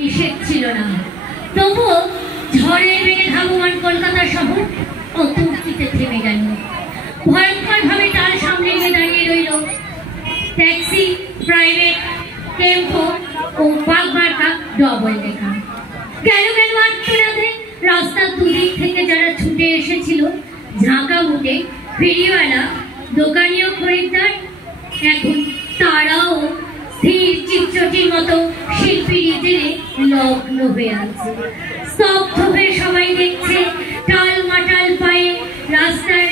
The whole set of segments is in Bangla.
নিষেধ ছিল না। তবুও ঝড়ের বেগে ধাবমান কলকাতা শহর অতর্কিতে থেমে গেল। ভয়ঙ্কর ভাবে তার সামনে গিয়ে দাঁড়িয়ে রইল ট্যাক্সি, প্রাইভেট, টেম্পো ও বাগমার্কা ডবল ডেকার। গেল গেল আটকে রাস্তার দুদিক থেকে যারা ছুটে এসেছিল, ঝাঁকা মুটে ফেরিওয়ালা, দোকানি ও খরিদ্দার, এখন তারাও স্থির চিত্রটির মতো শিল্পী নিজেরে লগ্ন হয়ে আছে। স্তব্ধ হয়ে সবাই দেখছে টাল মাটাল পায়ে রাস্তার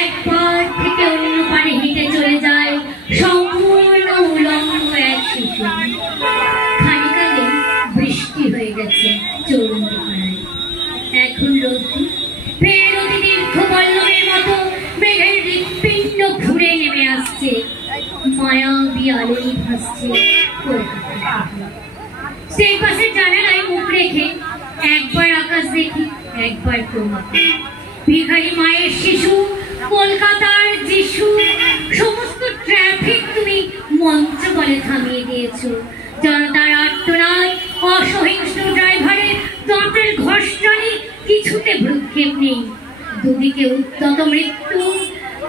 এক পার থেকে অন্য পারে হেঁটে চলে যায় সম্পূর্ণ উলঙ্গ এক শিশু। খানিক আগে বৃষ্টি হয়ে গেছে চৌরঙ্গিপাড়ায়। এখন রোদ্দুর ফের অতি দীর্ঘ পল্লবের মতো মেঘের হৃৎপিণ্ড ঘুরে নেমে আসছে। মায়াবী আলোই ভাসছে সেই পাশের জানালায় মুখ রেখে একবার আকাশ দেখি, একবার তোমাকে। ভিখারি মায়ের শিশু, কলকাতার যিশু, সমস্ত ট্রাফিক তুমি মঞ্চ বলে থামিয়ে দিয়েছো। জনতার আর্তনাদ, অসহিষ্ণু ড্রাইভারের দাঁতের ঘর্ষণে কিছুতে ভ্রুক্ষেপ নেই। দুদিকে উদ্যত মৃত্যু,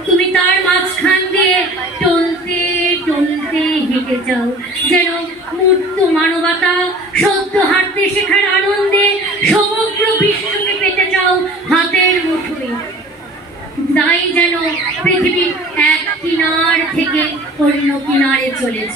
তুমি তার মাঝখান দিয়ে টলতে টলতে হেঁটে যাও, যেন মূর্ত মানবতা সদ্য হাঁটতে শেখার আনন্দে সমগ্র বিশ্বকে পেতে চাও হাতের মুঠোয়। তাই যেন পৃথিবীর এক কিনার থেকে অন্য কিনারে চলেছ।